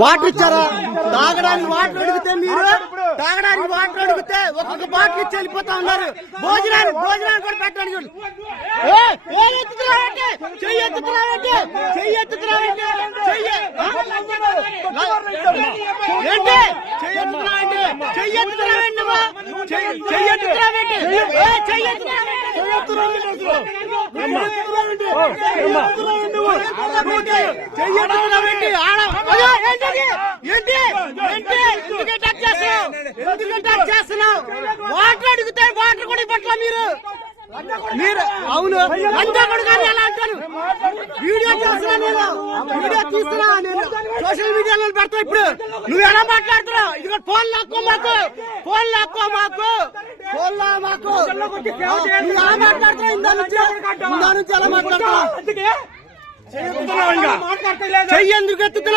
Water ఇచ్చారా? తాగడానికి water అడిగితే మీరు ఒక్కొక్క బాటిల్ ఇచ్చి వెళ్ళిపోతా ఉన్నారు. భోజనాలు కూడా పెట్టడానికి వాటర్ అడిగితే వాటర్ కూడా పట్ల మీరు అవును అంతా కూడా కానీ అలా అంటారు. వీడియో తీస్తున్నా నేను సోషల్ మీడియాలో పెడతా. ఇప్పుడు నువ్వు ఎలా మాట్లాడుతున్నావు? ఇది ఫోన్ లాక్కో మాకు ఎలా మాట్లాడుతున్నావు? ఇందా నుంచి ఎలా మాట్లాడుతున్నావు? చెయ్యి ఎందుకు ఎత్తుతున్నావు?